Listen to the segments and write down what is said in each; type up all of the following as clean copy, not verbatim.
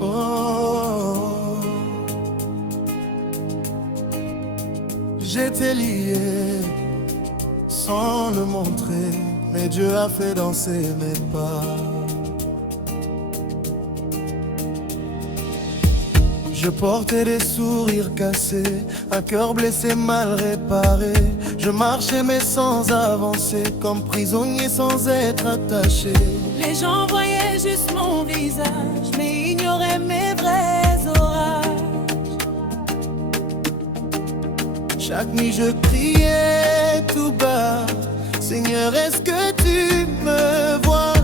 Oh, j'étais lié sans le montrer, mais Dieu a fait danser mes pas. Je portais des sourires cassés, un cœur blessé mal réparé. Je marchais mais sans avancer, comme prisonnier sans être attaché. Les gens voyaient juste mon visage, mais ignoraient mes vrais orages. Chaque nuit je criais tout bas, Seigneur, est-ce que tu me vois?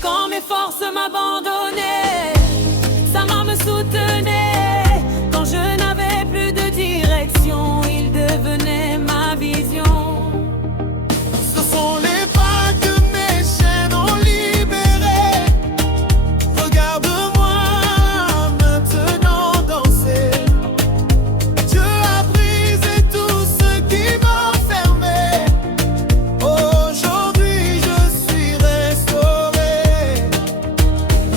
Quand mes forces m'abandonnaient, sa main me soutenait. Quand je n'avais plus de direction, il devenait ma vision. Ce sont les pas que mes chaînes ont libérées. Regarde-moi maintenant danser. Dieu a brisé tout ce qui m'enfermait. Aujourd'hui je suis restauré.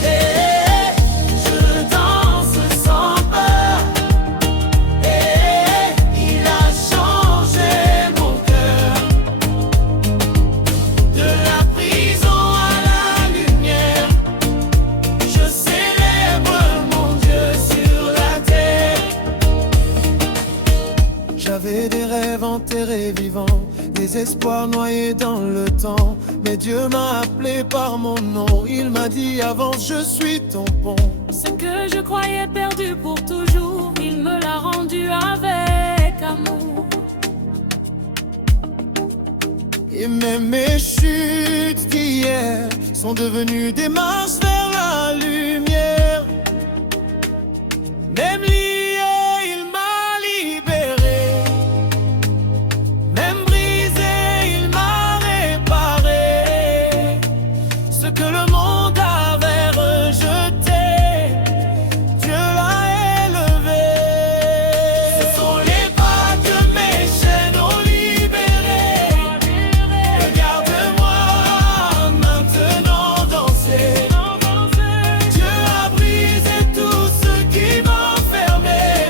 Et je danse sans peur. Et il a changé mon cœur. De la prison à la lumière, je célèbre mon Dieu sur la terre. J'avais des rêves enterrés vivants, des espoirs noyés dans le temps. Mais Dieu m'a appelé par mon nom, il m'a dit avance, je suis ton pont. Ce que je croyais perdu pour toujours, il me l'a rendu avec amour. Et même mes chutes d'hier sont devenues des marches vers la lumière. Même lié, il m'a libéré. Même brisé, il m'a réparé. Ce que le monde avait rejeté, Dieu l'a élevé. Ce sont les pas que mes chaînes ont libérées. Regarde-moi maintenant danser. Dieu a brisé tout ce qui m'enfermait.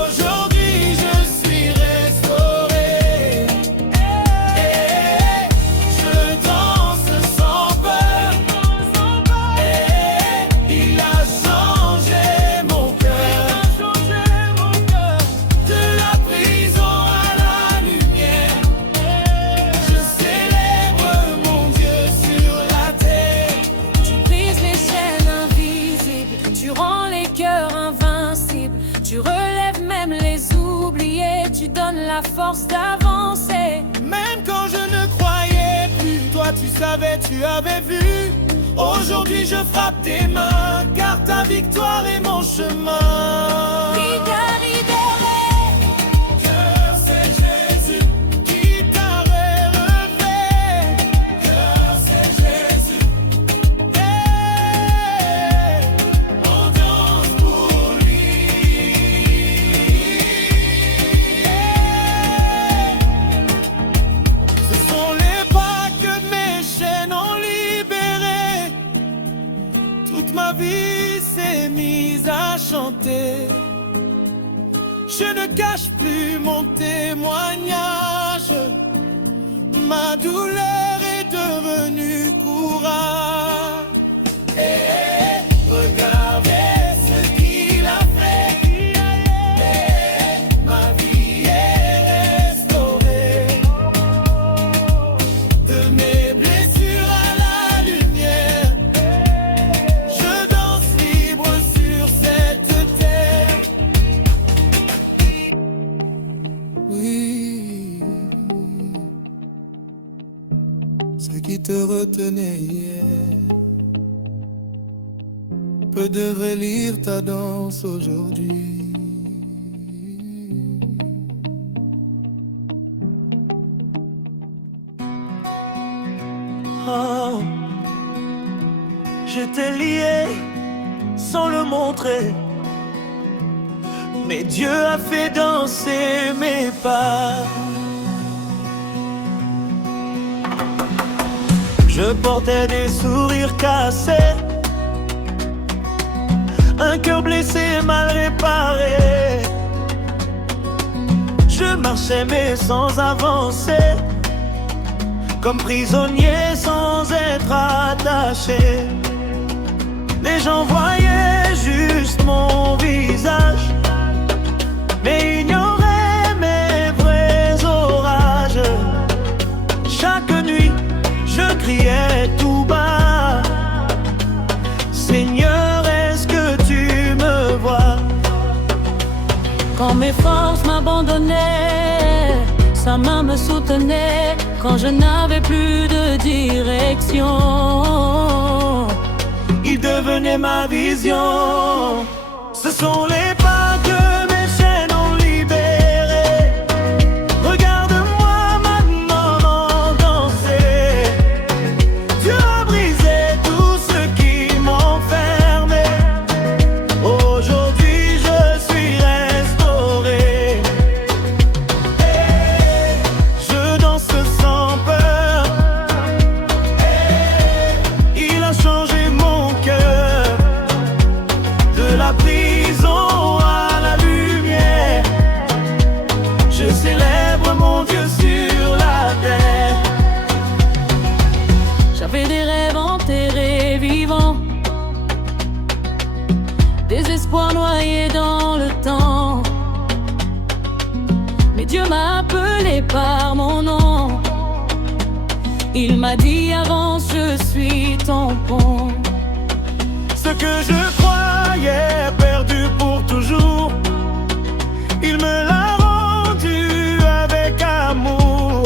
Aujourd'hui je suis restauré. Et je danse sans peur. Et il a changé mon cœur. De la prison à la lumière, je célèbre mon Dieu sur la terre. Tu brises les chaînes invisibles, tu rends les cœurs invincibles. Tu relèves même les oubliés, tu donnes la force d'avancer. Même quand je ne croyais plus, toi tu savais, tu avais vu. Aujourd'hui je frappe tes mains, car ta victoire est mon chemin. Libéré, Cœur, c'est Jésus qui t'a relevé. Cœur, c'est Jésus. Hey, on danse pour lui. Hey, ce sont les pas que mes chaînes ont libérées. Toute ma vie s'est mise à chanter. Je ne cache plus mon témoignage. Ma douleur est devenue courage. Et regardez ce qu'il a fait. Et ma vie est restaurée. De mes blessures à la lumière, je danse libre sur cette terre. Oui, ce qui te retenait hier peut devrait lire ta danse aujourd'hui. Oh, j'étais lié sans le montrer, mais Dieu a fait danser mes pas. Je portais des sourires cassés, un cœur blessé, mal réparé. Je marchais mais sans avancer, comme prisonnier sans être attaché. Les gens voyaient juste mon visage, mais ignoraient mes vrais orages. Chaque nuit, je criais tout bas: Seigneur, est-ce que tu me vois? Quand mes forces m'abandonnaient, sa main me soutenait. Quand je n'avais plus de direction, il devenait ma vision. Ce sont les pas que mes chaînes ont libérés. Regarde-moi maintenant danser. Tu as brisé tout ce qui m'enfermait. Aujourd'hui je suis restauré. Je danse sans peur. Il a changé mon cœur. De la prison à la lumière, je célèbre mon Dieu sur la terre. j'avais des rêves enterrés vivants, des espoirs noyés dans le temps. Mais Dieu m'a appelé par mon nom. Il m'a dit: avance, je suis ton pont. Ce que je croyais perdu pour toujours, il me l'a rendu avec amour.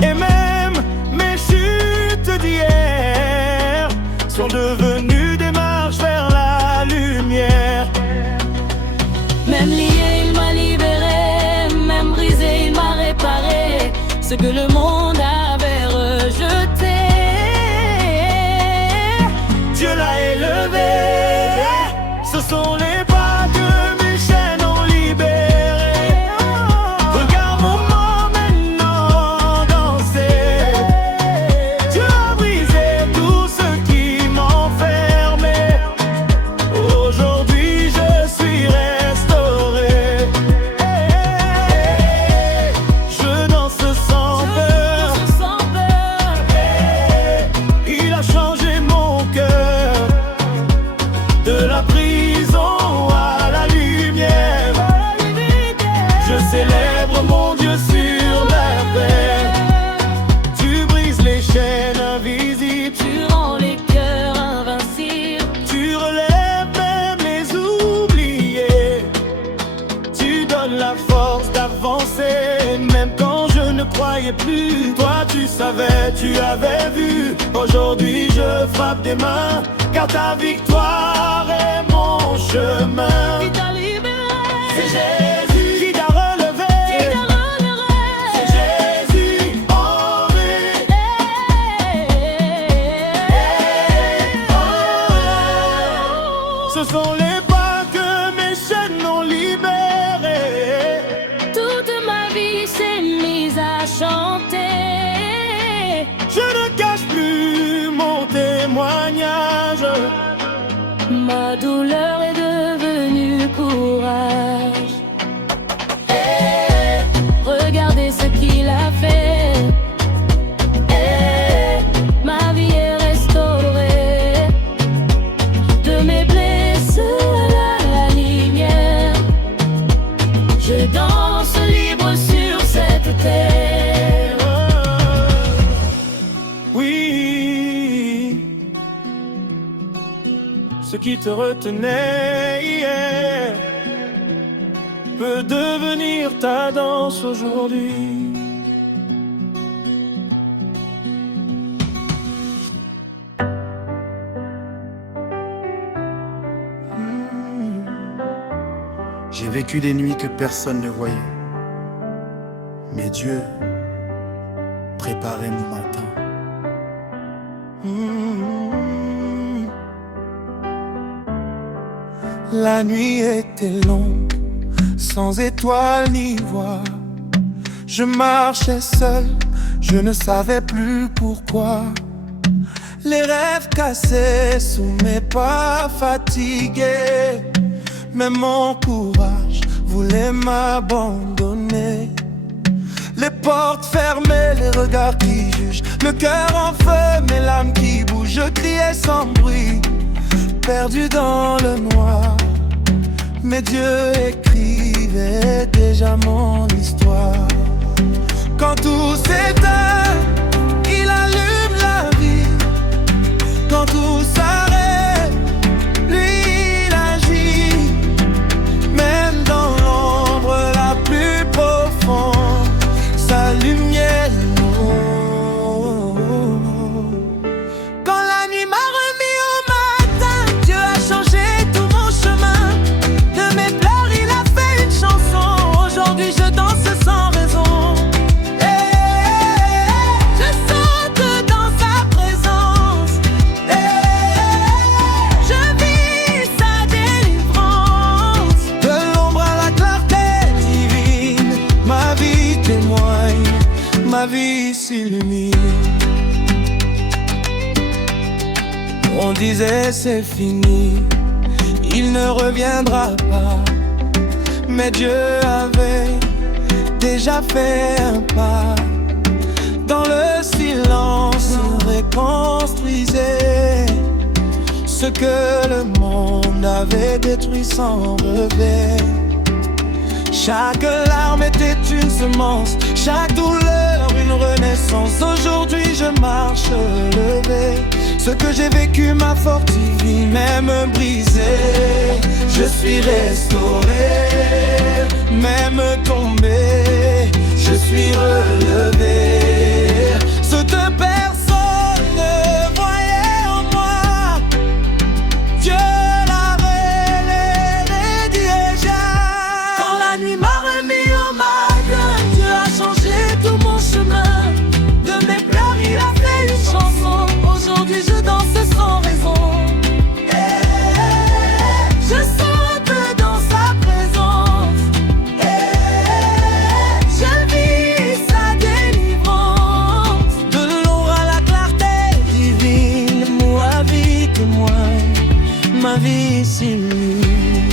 Et même mes chutes d'hier sont devenues des marches vers la lumière. Même lié, il m'a libéré, même brisé, il m'a réparé. Ce que le monde avait rejeté, Dieu l'a élevé. Ce sont les pas que mes chaînes ont libérés. Regarde-moi maintenant danser. Dieu a brisé tout ce qui m'enfermait. Aujourd'hui je suis restauré. Je danse sans peur. sans peur. Il a changé mon cœur. De la prison à la lumière, je célèbre mon Dieu sur la terre. Tu brises les chaînes invisibles, Tu rends les cœurs invincibles. tu relèves même les oubliés. Tu donnes la force d'avancer, même quand je ne croyais plus. Toi tu savais, tu avais vu. Aujourd'hui je frappe des mains, car ta victoire est mon chemin. Qui t'a libéré, C'est Jésus qui t'a relevé. qui t'a relevé. C'est Jésus en vrai. Ce sont les pas que mes chaînes ont libérés. Toute ma vie s'est mise à chanter. Je ne cache plus mon témoignage. Ma douleur est devenue courage. Regardez ce qu'il a fait. Ma vie est restaurée. De mes blessures à la lumière, je danse libre sur cette terre. Oui, ce qui te retenait hier peut devenir ta danse aujourd'hui. J'ai vécu des nuits que personne ne voyait, mais Dieu préparait mon matin. La nuit était longue, sans étoiles ni voix. Je marchais seul Je ne savais plus pourquoi. Les rêves cassés sous mes pas fatigués. Même mon courage voulait m'abandonner. Les portes fermées, les regards qui jugent, le cœur en feu, mes larmes qui bougent. Je criais sans bruit, perdu dans le noir. Mais Dieu écrivait déjà mon histoire. Quand tout s'éteint, il allume la vie. Quand tout s'arrête, lui il agit. Même dans l'ombre la plus profonde, sa lumière. Quand la nuit m'a remis au matin, Dieu a changé tout mon chemin. De mes pleurs il a fait une chanson. Aujourd'hui je danse sans raison. Je saute dans sa présence. Je vis sa délivrance. De l'ombre à la clarté divine, ma vie témoigne, ma vie s'illumine. On disait c'est fini, il ne reviendra pas. Mais Dieu avait déjà fait un pas. Dans le silence, reconstruisait ce que le monde avait détruit sans revers. Chaque larme était une semence, chaque douleur une renaissance. Aujourd'hui je marche levé. Ce que j'ai vécu m'a fortifié, même brisé. Je suis restauré, même tombé, je suis relevé. Ce que personne ne voyait en moi, Dieu l'a révélé déjà. Quand la nuit m'a remis au matin, Dieu a changé tout mon chemin. De mes pleurs il a fait une chanson. Aujourd'hui je danse sans raison. Je saute dans sa présence. Je vis sa délivrance. De l'ombre à la clarté divine, ma vie témoigne, ma vie s'illumine.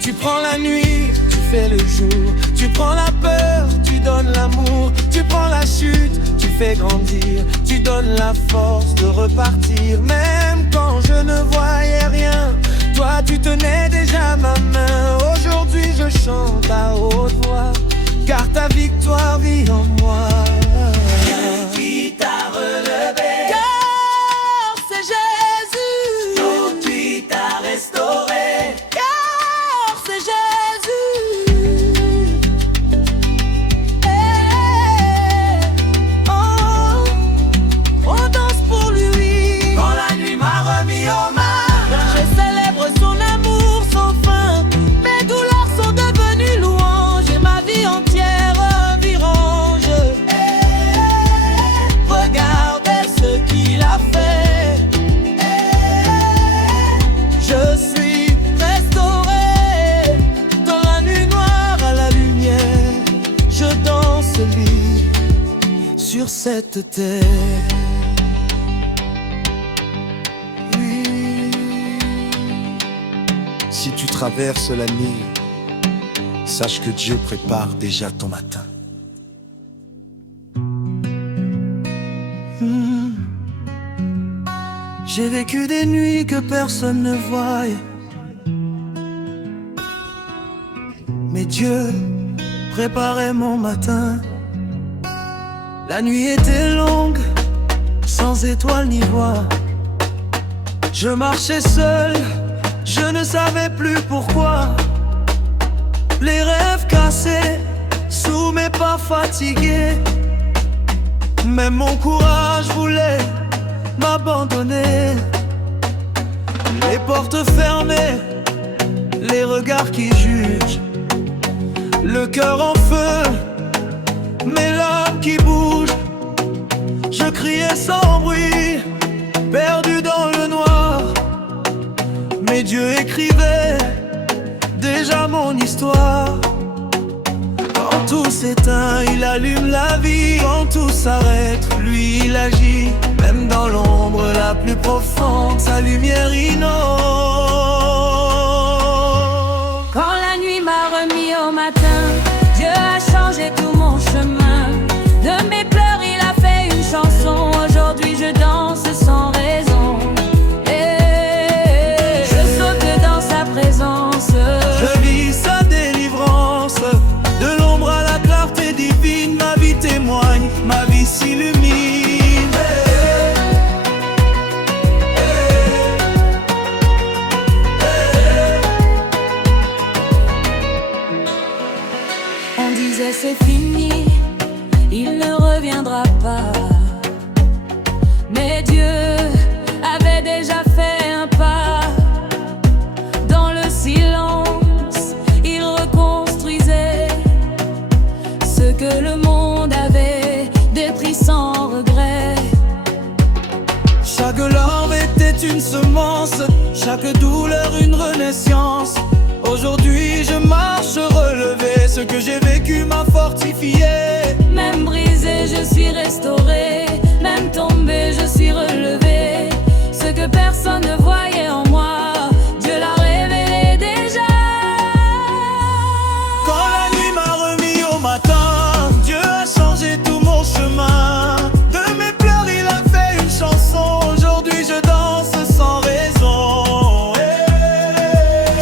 Tu prends la nuit, tu fais le jour. Tu prends la peur, tu donnes l'amour. Tu prends la chute, tu fais grandir. Tu donnes la force de repartir. Même quand je ne voyais rien, toi tu tenais déjà ma main. Aujourd'hui je chante à haute voix, car ta victoire vit en moi. Qui t'a relevé, car c'est Jésus. Aujourd'hui t'a restauré, car c'est Jésus. Sur cette terre, oui. Si tu traverses la nuit, sache que Dieu prépare déjà ton matin. J'ai vécu des nuits que personne ne voyait, mais Dieu préparait mon matin. La nuit était longue, sans étoiles ni voix. Je marchais seul, je ne savais plus pourquoi. Les rêves cassés, sous mes pas fatigués. Même mon courage voulait m'abandonner. Les portes fermées, les regards qui jugent, le cœur en feu, mes larmes qui bougent. Je criais sans bruit, perdu dans le noir. Mais Dieu écrivait déjà mon histoire. Quand tout s'éteint, il allume la vie. Quand tout s'arrête, lui il agit. Même dans l'ombre la plus profonde, sa lumière innove. Quand la nuit m'a remis au matin, Dieu a changé tout mon chemin. De mes pleurs il a fait une chanson. Aujourd'hui je danse sans raison. Et je saute dans sa présence. Je vis sa délivrance. De l'ombre à la clarté divine, ma vie témoigne, ma vie s'illumine. On disait c'est fini, il ne reviendra pas. Mais Dieu avait déjà fait un pas. Dans le silence, il reconstruisait ce que le monde avait détruit sans regret. Chaque larme était une semence, chaque douleur une renaissance. Aujourd'hui je marche relevé, ce que j'ai vécu m'a fortifié. Même brisé, je suis restauré. Même tombé, je suis relevé. Ce que personne ne voyait en moi, Dieu l'a révélé déjà. Quand la nuit m'a remis au matin, Dieu a changé tout mon chemin. De mes pleurs il a fait une chanson. Aujourd'hui je danse sans raison.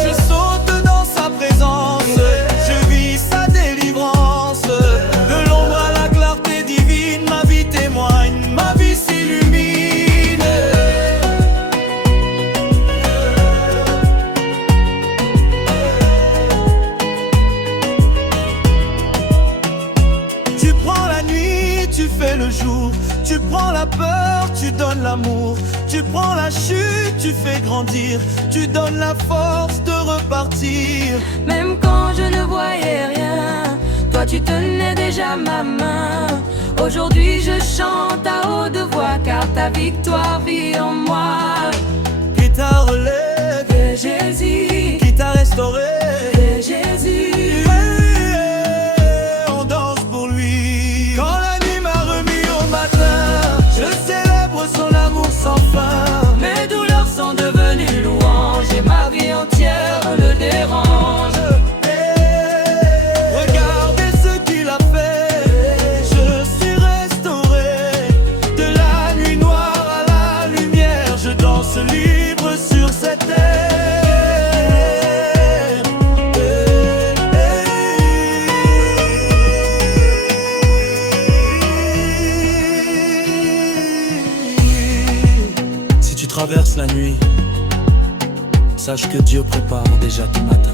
Je saute dans sa présence. Je vis sa délivrance. De l'ombre à la clarté divine, ma vie témoigne, ma vie s'illumine. Tu prends la nuit, tu fais le jour. Tu prends la peur, tu donnes l'amour. Tu prends la chute, tu fais grandir. Tu donnes la force de repartir. Même quand je ne voyais rien, toi tu tenais déjà ma main. Aujourd'hui je chante à haute voix, car ta victoire vit en moi. Qui t'a relevé, Jésus, qui t'a restauré. Jésus. On danse pour lui. Quand la nuit m'a remis au matin, je célèbre son amour sans fin. Mes douleurs sont devenues louanges et ma vie entière le dérange. Regardez ce qu'il a fait. Je suis restauré. De la nuit noire à la lumière, je danse libre sur cette terre. Si tu traverses la nuit, sache que Dieu prépare déjà du matin.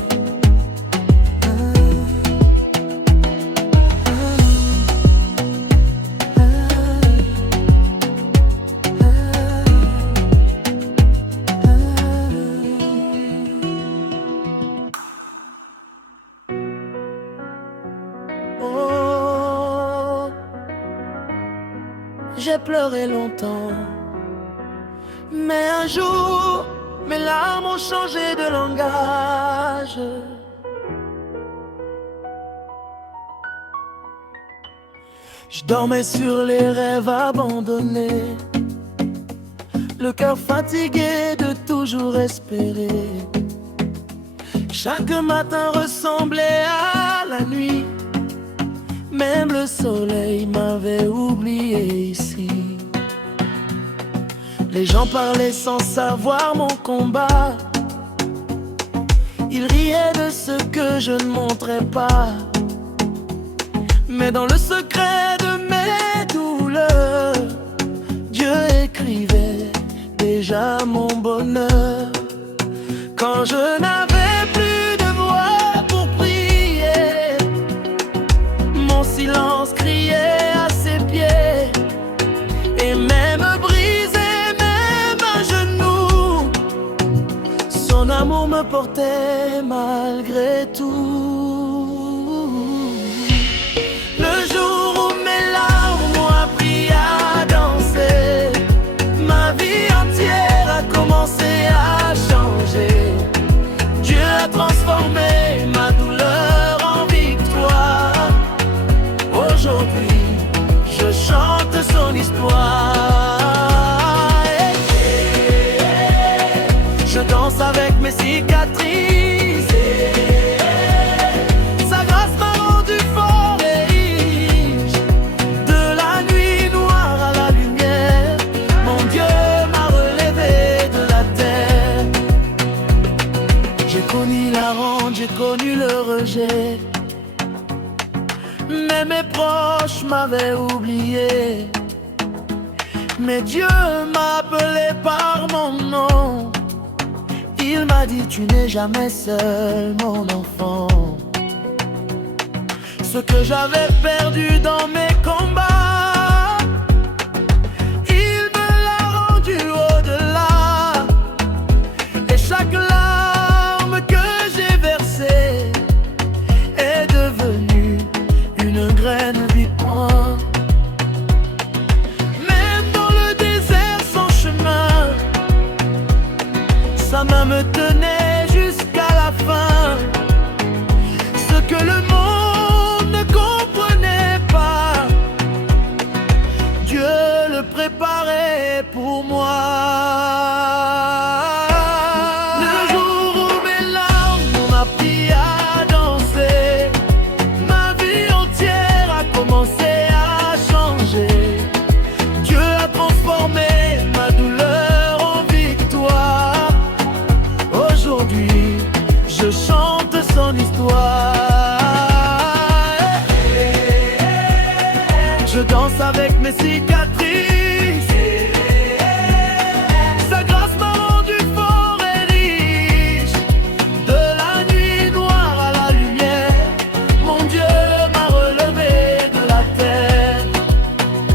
Oh, j'ai pleuré longtemps, mais un jour, mes larmes ont changé de langage. Je dormais sur les rêves abandonnés, le cœur fatigué de toujours espérer. Chaque matin ressemblait à la nuit, même le soleil m'avait oublié ici. Les gens parlaient sans savoir mon combat. Ils riaient de ce que je ne montrais pas. Mais dans le secret de mes douleurs, Dieu écrivait déjà mon bonheur. Quand je n'avais plus de voix pour prier, mon silence criait à ses pieds. Et même brisé, même à genoux, son amour me portait malgré tout. Le jour où mes larmes m'ont appris à danser, ma vie entière a commencé à changer. Dieu a transformé ma douleur en victoire. mais mes proches m'avaient oublié. Mais Dieu m'a appelé par mon nom. Il m'a dit tu n'es jamais seul mon enfant. Ce que j'avais perdu dans mes combats, il me l'a rendu au-delà. Et chaque larme que j'ai versée est devenue une graine vivante. Même dans le désert sans chemin, sa main me tenait jusqu'à la fin. Ce que le monde ne comprenait pas, Dieu le préparait pour moi. Le jour où mes larmes m'ont appris à danser, ma vie entière a commencé à changer. Dieu a transformé ma douleur en victoire. Aujourd'hui, je chante son histoire. Je danse avec mes cicatrices. Sa grâce m'a rendu fort et riche. De la nuit noire à la lumière, mon Dieu m'a relevé de la terre.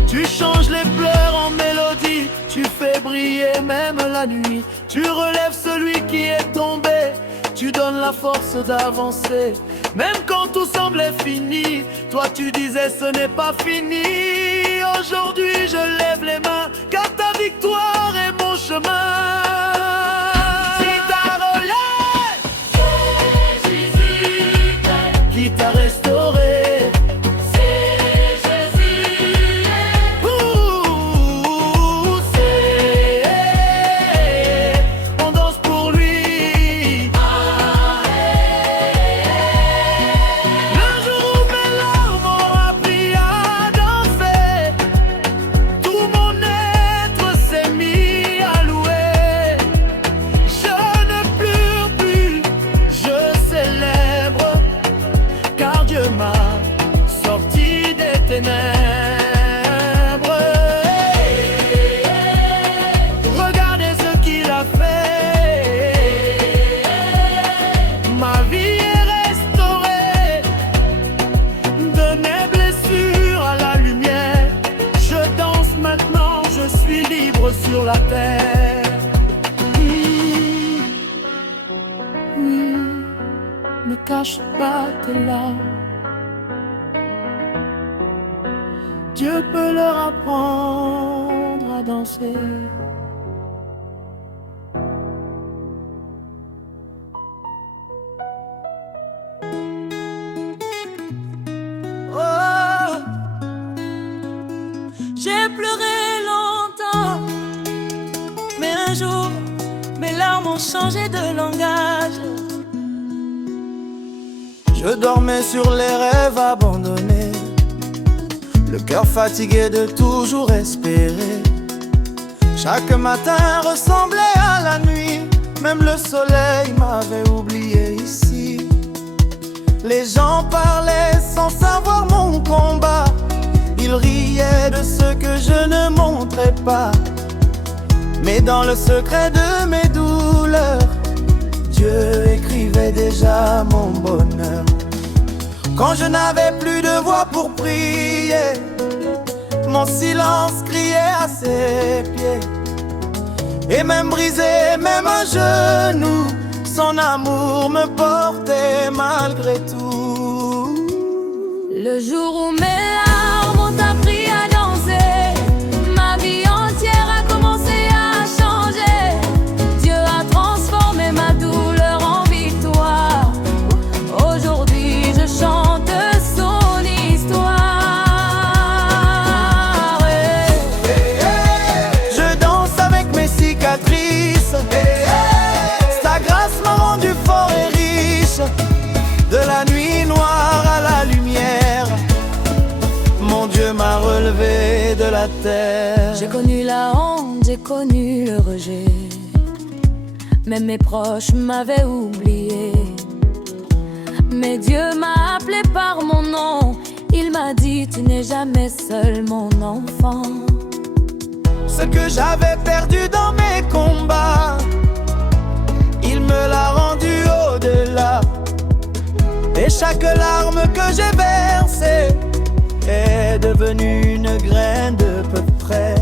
Tu changes les pleurs en mélodie, tu fais briller même la nuit. Tu relèves celui qui est tombé, tu donnes la force d'avancer. Même quand tout semblait fini, toi tu disais ce n'est pas fini. Aujourd'hui je lève les mains, car ta victoire est mon chemin. Si ta relève, c'est Jésus qui t'a restauré. C'est Jésus. On danse pour lui. Le jour où mes larmes ont appris à danser, tout mon être s'est mis à louer. Je ne pleure plus, je célèbre, car Dieu m'a sorti des ténèbres. Regardez ce qu'il a fait. Ma vie est restaurée. De mes blessures à la lumière, je danse maintenant, je suis libre sur la terre. Ne cache pas tes larmes. Dieu peut leur apprendre à danser. Oh, j'ai pleuré longtemps, mais un jour, mes larmes ont changé de langage. Je dormais sur les rêves abandonnés, le cœur fatigué de toujours espérer. Chaque matin ressemblait à la nuit, même le soleil m'avait oublié ici. Les gens parlaient sans savoir mon combat, ils riaient de ce que je ne montrais pas. Mais dans le secret de mes douleurs, Dieu écrivait déjà mon bonheur. Quand je n'avais plus de voix pour prier, mon silence criait à ses pieds. Et même brisé, même à genoux, son amour me portait malgré tout. Le jour où mes larmes ont appris à danser, ma vie entière a commencé à changer. Dieu a transformé ma douleur en victoire. Aujourd'hui je chante son histoire. Je danse avec mes cicatrices. Sa grâce m'a rendu fort et riche. De la nuit noire à la lumière, mon Dieu m'a relevé de la terre. J'ai connu la honte, j'ai connu le rejet. Même mes proches m'avaient oublié. Mais Dieu m'a appelé par mon nom. Il m'a dit tu n'es jamais seul mon enfant. Ce que j'avais perdu dans mes combats, il me l'a rendu au-delà. Et chaque larme que j'ai versée est devenue une graine de peu près.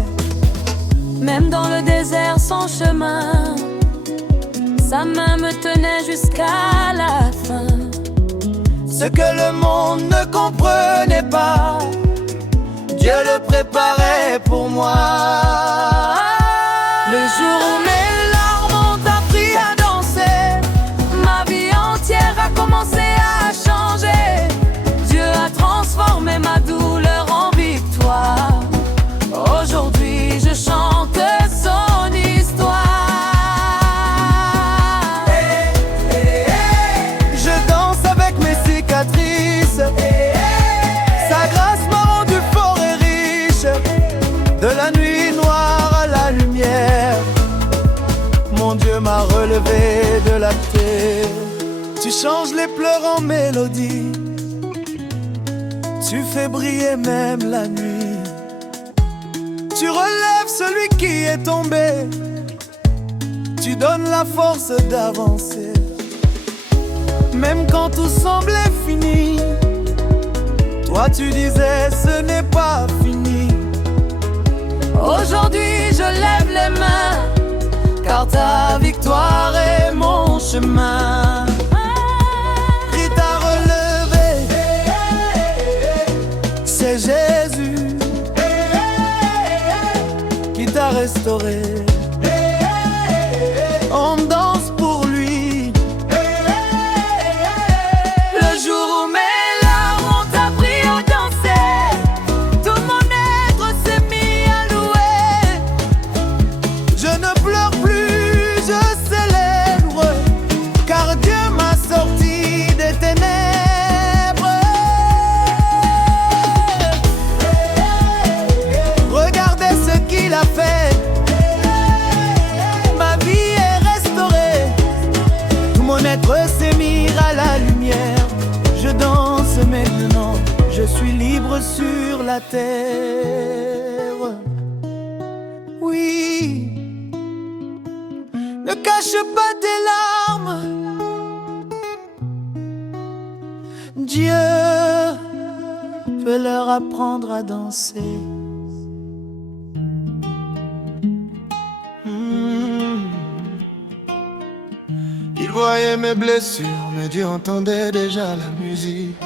Même dans le désert sans chemin, sa main me tenait jusqu'à la fin. Ce que le monde ne comprenait pas, Dieu le préparait pour moi. Le jour où mes larmes ont appris à danser, ma vie entière a commencé à changer. Dieu a transformé ma douleur en victoire. Aujourd'hui je chante son histoire. Je danse avec mes cicatrices. Sa grâce m'a rendu fort et riche. De la nuit noire à la lumière, mon Dieu m'a relevé de la terre. Tu changes les pleurs en mélodie, tu fais briller même la nuit. Tu relèves celui qui est tombé, tu donnes la force d'avancer. Même quand tout semblait fini, toi tu disais ce n'est pas fini. Aujourd'hui je lève les mains, car ta victoire est mon chemin. Il t'a relevé, c'est Jésus qui t'a restauré. On danse pour lui. Le jour où mes larmes ont appris à danser, tout mon être s'est mis à louer. Je ne pleure plus, je célèbre, car Dieu m'a sorti des ténèbres. Regardez ce qu'il a fait, ma vie est restaurée. Tout mon être s'est mis à la lumière. Je danse maintenant, je suis libre sur la terre. Oui, ne cache pas tes larmes, Dieu peut leur apprendre à danser. Il voyait mes blessures, mais Dieu entendait déjà la musique.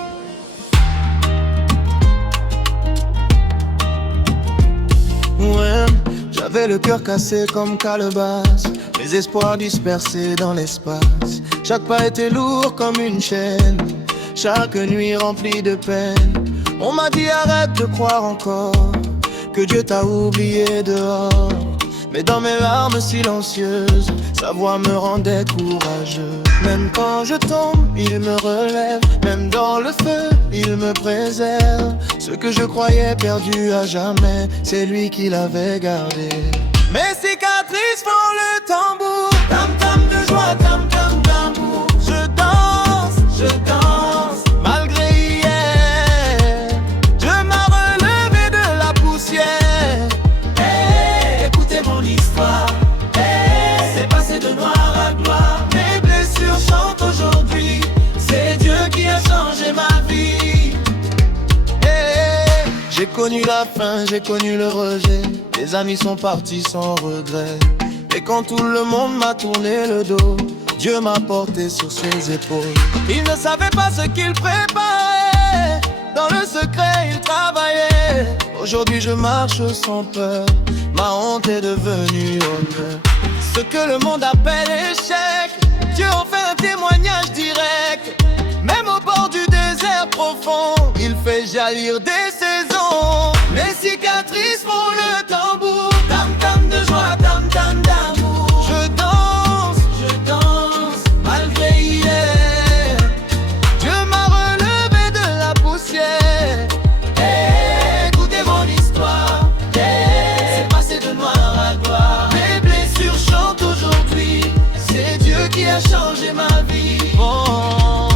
Ouais, j'avais le cœur cassé comme calebasse, mes espoirs dispersés dans l'espace. Chaque pas était lourd comme une chaîne, chaque nuit remplie de peine. On m'a dit arrête de croire encore que Dieu t'a oublié dehors. Mais dans mes larmes silencieuses, sa voix me rendait courageux. Même quand je tombe, il me relève. Même dans le feu, il me préserve. Ce que je croyais perdu à jamais, c'est lui qui l'avait gardé. Mes cicatrices font le tambour, tam-tam de joie, tam-tam d'amour. Je danse, malgré hier. Dieu m'a relevé de la poussière. Hey, écoutez mon histoire, hey, c'est passé de noir à gloire. Mes blessures chantent aujourd'hui, c'est Dieu qui a changé ma vie. Hey, j'ai connu la faim, j'ai connu le rejet. Les amis sont partis sans regret. Et quand tout le monde m'a tourné le dos, Dieu m'a porté sur ses épaules. Il ne savait pas ce qu'il préparait, dans le secret il travaillait. Aujourd'hui je marche sans peur, ma honte est devenue honneur. Ce que le monde appelle échec, Dieu en fait un témoignage direct. Même au bord du désert profond, il fait jaillir des saisons. Mes cicatrices font le tambour, tam-tam de joie, tam-tam d'amour. Je danse, malgré hier. Dieu m'a relevé de la poussière. Hey, écoutez mon histoire, hey, c'est passé de noir à gloire. Mes blessures chantent aujourd'hui, c'est Dieu qui a changé ma vie. Oh,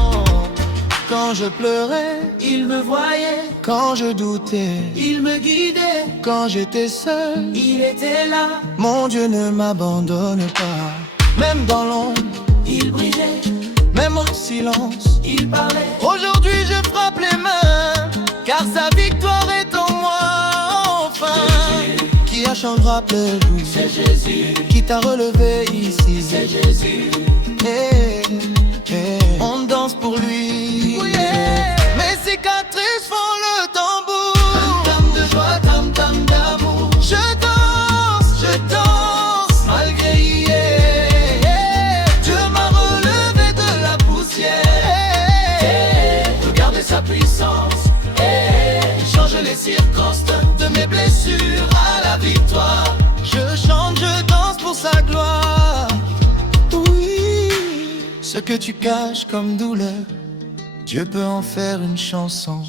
quand je pleurais, il me voyait. Quand je doutais, il me guidait. Quand j'étais seul, il était là. Mon Dieu ne m'abandonne pas. Même dans l'ombre, il brillait. Même au silence, il parlait. Aujourd'hui je frappe les mains, car sa victoire est en moi enfin. Jésus. Qui a changé le loup, c'est Jésus. Qui t'a relevé ici, c'est Jésus. Hey, hey. On danse pour lui, yeah. Mes cicatrices font le tambour. Tam tam de joie, tam tam d'amour. Je danse malgré hier. Dieu m'a relevé de la poussière. Regardez sa puissance. Il change les circonstances. De mes blessures à la victoire. Je chante, je danse pour sa gloire. Oui, ce que tu caches comme douleur, Dieu peut en faire une chanson.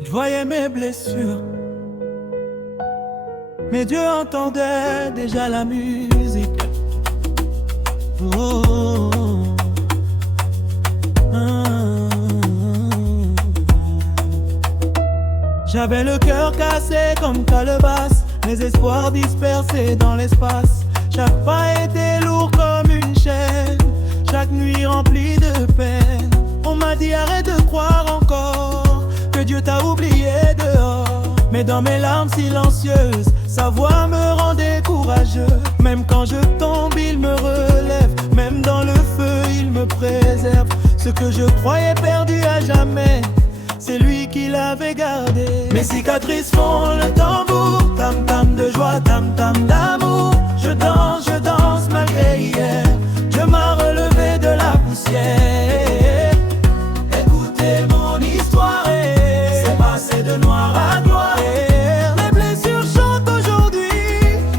Je voyais mes blessures, mais Dieu entendait déjà la musique. Oh. J'avais le cœur cassé comme calebasse, mes espoirs dispersés dans l'espace. Chaque pas était lourd comme une chaîne, chaque nuit remplie de peine. On m'a dit arrête de croire encore que Dieu t'a oublié dehors. Mais dans mes larmes silencieuses, sa voix me rendait courageux. Même quand je tombe, il me relève. Même dans le feu, il me préserve. Ce que je croyais perdu à jamais, c'est lui qui l'avait gardé. Mes cicatrices font le tambour. Tam tam de joie, tam tam d'amour. Je danse malgré hier. Dieu m'a relevé de la poussière. Écoutez mon histoire, c'est passé de noir à gloire. Les blessures chantent aujourd'hui,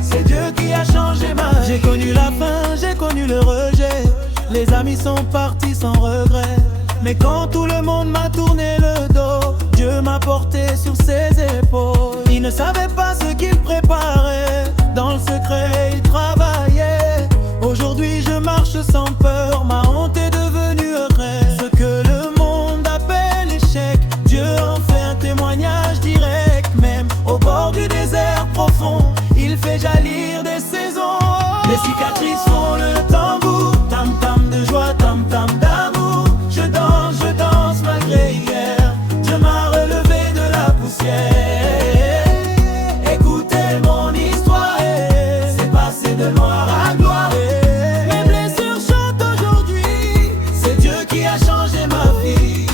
c'est Dieu qui a changé ma vie. J'ai connu la faim, j'ai connu le rejet. Les amis sont partis sans regret. Mais quand tout le monde m'a tourné le dos, Dieu m'a porté sur ses épaules. Il ne savait pas ce qu'il préparait, dans le secret il travaillait. Aujourd'hui je marche sans peur, ma honte est devenue un rêve. Ce que le monde appelle échec, Dieu en fait un témoignage direct. Même au bord du désert profond, il fait jaillir des saisons. Les cicatrices font le tambour, tam tam de joie, tam tam d'amour. Je danse malgré hier. Dieu m'a relevé de la poussière. Écoutez mon histoire, c'est passé de noir à gloire. Mes blessures chantent aujourd'hui, c'est Dieu qui a changé ma vie.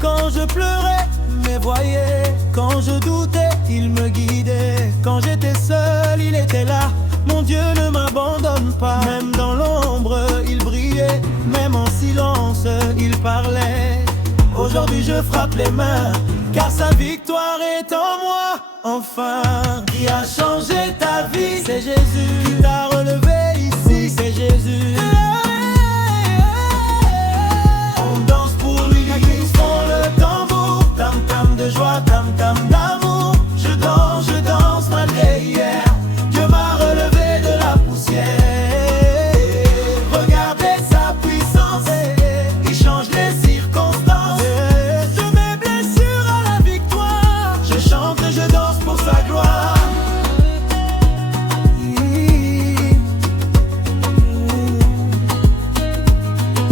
Quand je pleurais, me voyait. Quand je doutais, il me guidait. Quand j'étais seul, il était là. Mon Dieu ne m'abandonne pas. Même dans l'ombre, il brillait. Même en silence, il parlait. Aujourd'hui je frappe les mains, car sa victoire est en moi. Enfin, qui a changé ta vie, c'est Jésus. Qui t'a relevé ici, c'est Jésus. On danse pour lui, ils font le tambour. Tam tam de joie, tam tam d'amour. Je danse malgré hier. Dieu m'a relevé de la poussière. Regardez sa puissance, il change les circonstances. De mes blessures à la victoire, je chante et je danse pour sa gloire.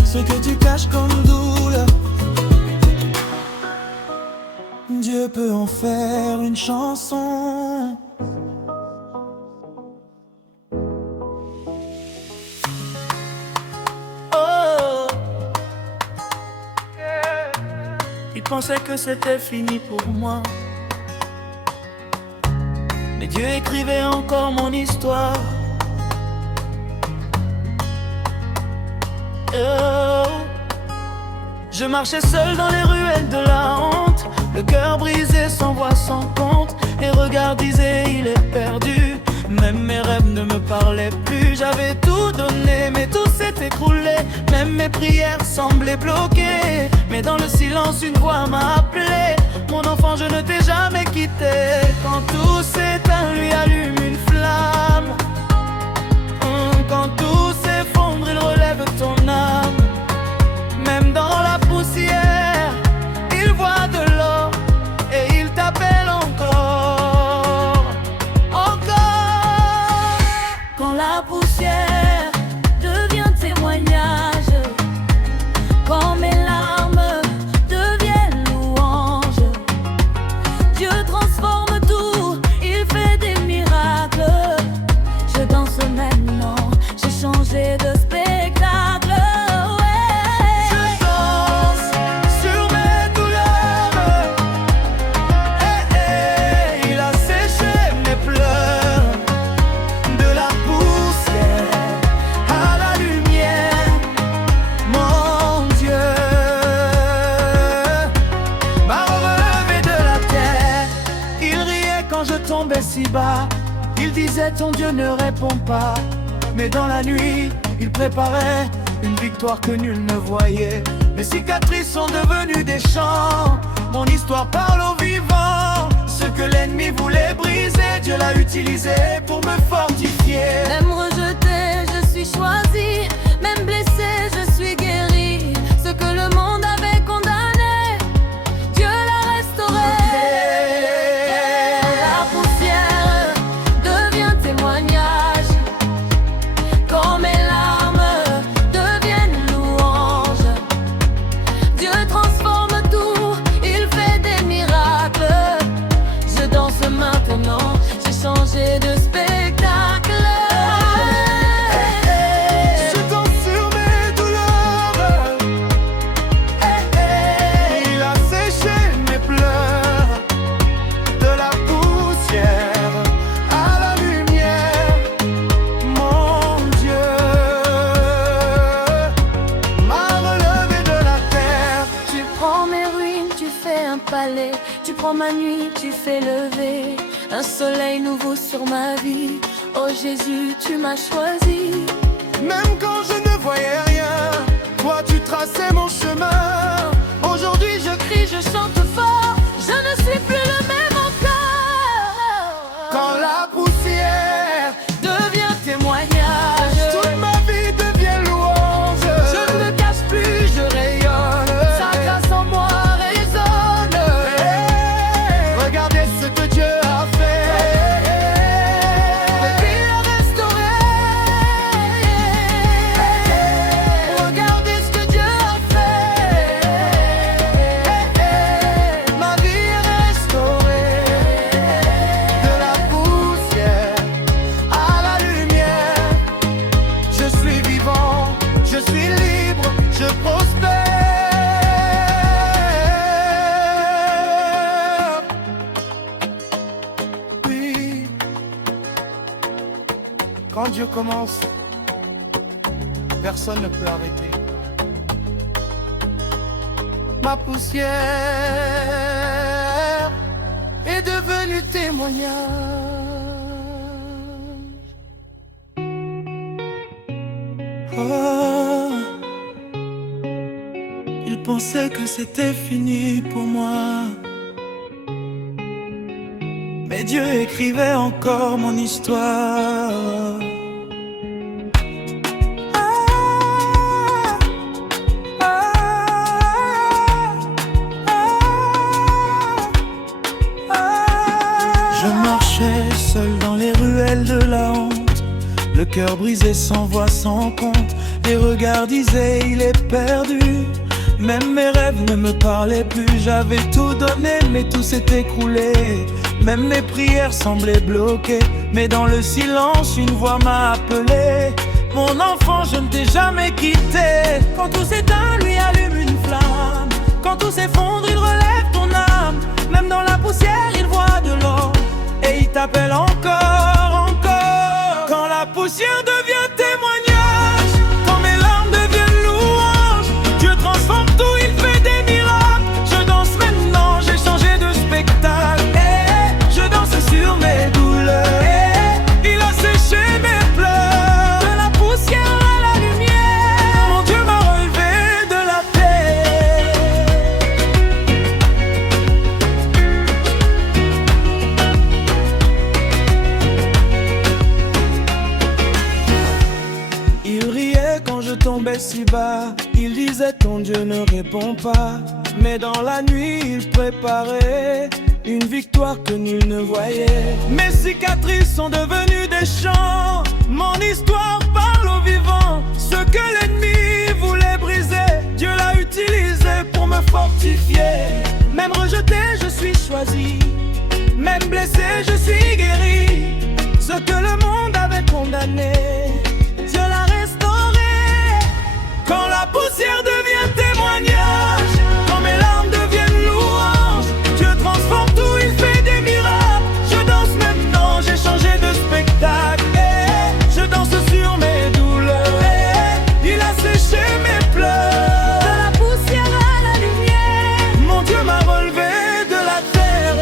Ce que tu caches comme douleur, Dieu peut en faire une chanson. Il pensait que c'était fini pour moi, mais Dieu écrivait encore mon histoire. Oh. Je marchais seul dans les ruelles de la honte, le cœur brisé sans voix, sans compte. Les regards disaient il est perdu, même mes rêves ne me parlaient plus. J'avais tout donné mais tout s'est écroulé. Même mes prières semblaient bloquées, mais dans le silence une voix m'a appelé. Mon enfant, je ne t'ai jamais quitté. Quand tout s'éteint, lui allume une flamme. Quand tout s'effondre, il relève ton âme. si bas, il disait ton Dieu ne répond pas. Mais dans la nuit, il préparait une victoire que nul ne voyait. Mes cicatrices sont devenues des chants, mon histoire parle aux vivants. Ce que l'ennemi voulait briser, Dieu l'a utilisé pour me fortifier. Même rejeté, je suis choisi. Même blessé, je suis guéri. Ce que le monde avait condamné, Dieu l'a restauré. La poussière devient témoignage, quand mes larmes deviennent louanges. Dieu transforme tout, il fait des miracles. Je danse maintenant, j'ai changé de spectacle. Tu prends ma nuit, tu fais lever un soleil nouveau sur ma vie. Oh Jésus, tu m'as choisi. Même quand je ne voyais rien, toi tu traçais mon chemin. Aujourd'hui je crie, je chante fort, je ne suis plus le même encore. Quand la poussière devient témoignage, toute ma vie devient louange. je ne me cache plus, je rayonne. Sa grâce en moi résonne. Regardez ce que Dieu a fait. Il a restauré. Regardez ce que Dieu a fait. Ma vie est restaurée. De la poussière à la lumière. Je suis vivant, je suis libre, je prospère. Oui. Quand Dieu commence, personne ne peut arrêter. Ma poussière est devenue témoignage. Oh, il pensait que c'était fini pour moi, mais Dieu écrivait encore mon histoire. Je marchais seul dans les ruelles de la honte, le cœur brisé sans voix, sans compte. Les regards disaient il est perdu. Même mes rêves ne me parlaient plus. J'avais tout donné mais tout s'est écroulé. Même mes prières semblaient bloquées. Mais dans le silence une voix m'a appelé. Mon enfant, je ne t'ai jamais quitté. Quand tout s'éteint, lui allume une flamme. Quand tout s'effondre, il relève ton âme. Même dans la poussière, il voit de l'or. Et il t'appelle encore, encore. Quand la poussière devient témoignage, quand mes larmes deviennent louanges, Dieu transforme tout, il fait des miracles. Je danse maintenant, j'ai changé de spectacle. Je danse sur mes douleurs. Il a séché mes pleurs. De la poussière à la lumière, mon Dieu m'a relevé de la terre. Il riait quand je tombais si bas. Il disait ton Dieu ne répond pas. Mais dans la nuit il préparait une victoire que nul ne voyait. Mes cicatrices sont devenues des chants, mon histoire parle aux vivants. Ce que l'ennemi voulait briser, Dieu l'a utilisé pour me fortifier. Même rejeté, je suis choisi. Même blessé, je suis guéri. Ce que le monde avait condamné, Dieu l'a restauré. Quand la poussière devient témoignage, quand mes larmes deviennent louanges, Dieu transforme tout, il fait des miracles. Je danse maintenant, j'ai changé de spectacle. Je danse sur mes douleurs. Il a séché mes pleurs. De la poussière à la lumière, Mon Dieu m'a relevé de la terre.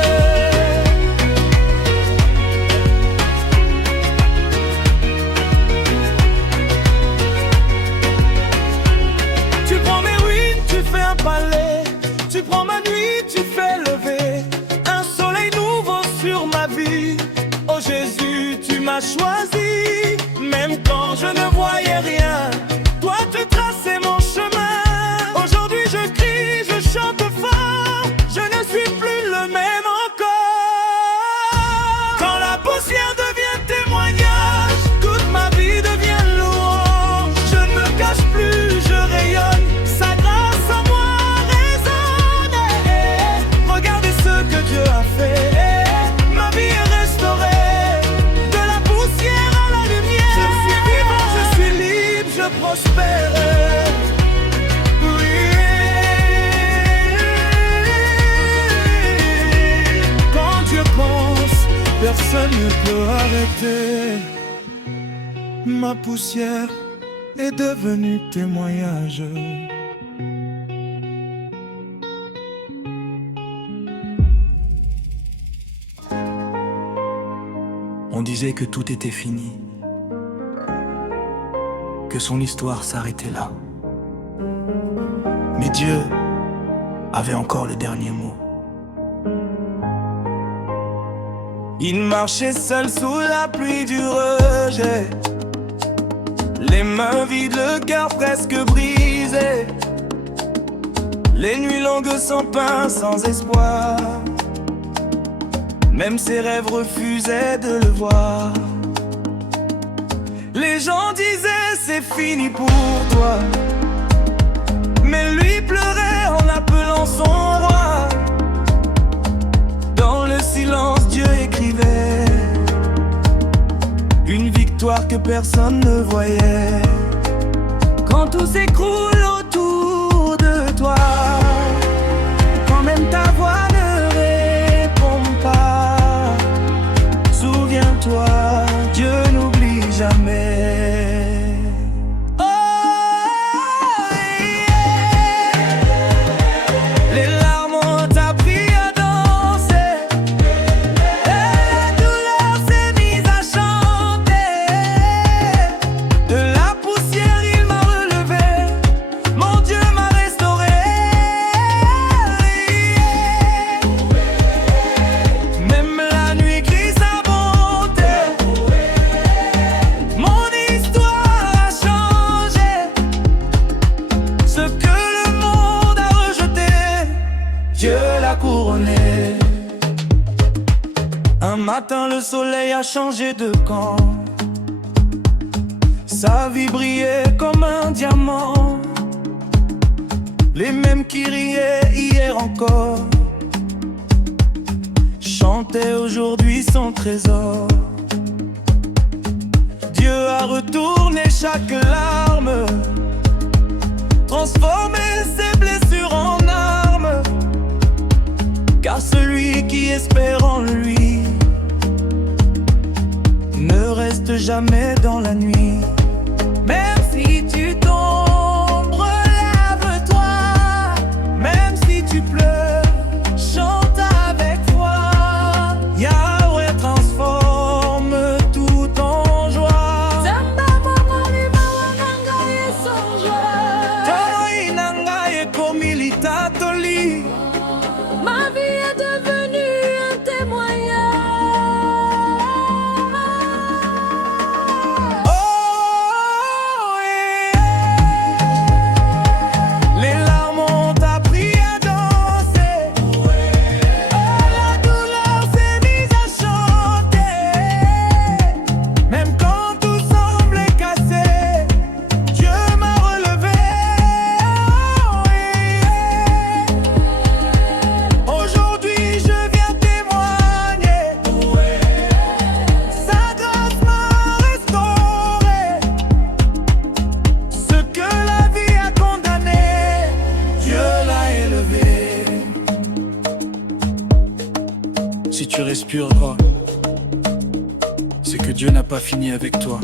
m'as choisi, même quand je ne voyais rien. Toi tu traçais mon chemin. Aujourd'hui je crie, je chante fort, je ne suis plus le même encore. Quand la poussière devient témoignage, toute ma vie devient louange. Je ne me cache plus, je rayonne, sa grâce en moi résonne. Regardez ce que Dieu a fait, ma vie est restaurée, de la poussière à la lumière. Je suis vivant, je suis libre, je prospère. Oui. Quand Dieu pense, personne ne peut arrêter. Ma poussière est devenue témoignage. On disait que tout était fini, que son histoire s'arrêtait là. Mais Dieu avait encore le dernier mot. Il marchait seul sous la pluie du rejet, les mains vides, le cœur presque brisé, les nuits longues sans pain, sans espoir. Même ses rêves refusaient de le voir. Les gens disaient c'est fini pour toi, mais lui pleurait en appelant son roi. Dans le silence Dieu écrivait une victoire que personne ne voyait. Quand tout s'écroule autour de toi, quand même ta voix ne répond pas, souviens-toi, Dieu n'oublie jamais. Oh, yeah. Les larmes ont appris à danser, et la douleur s'est mise à chanter. De la poussière il m'a relevé, mon Dieu m'a restauré. Même la nuit crie sa bonté, mon histoire a changé. Ce que le monde a rejeté, Dieu l'a couronné. Un matin le soleil a changé de camp, sa vie brillait comme un diamant. Les mêmes qui riaient hier encore chantaient aujourd'hui son trésor. Dieu a retourné chaque larme, transformé ses blessures en armes. Car celui qui espère en lui ne reste jamais dans la nuit. Même si tu tombes, relève-toi. Même si tu pleures, chante avec foi. Yahweh transforme tout en joie. Tono inanga ekomilita toli. Ma vie est devenue un témoignage. Oh, yeah. Les larmes ont appris à danser, la douleur s'est mise à chanter. Même quand tout semblait cassé, Dieu m'a relevé. Oh, yeah. Aujourd'hui je viens témoigner, sa grâce m'a restauré. Ce que la vie a condamné, Dieu l'a élevé. Si tu respires, crois, c'est que Dieu n'a pas fini avec toi.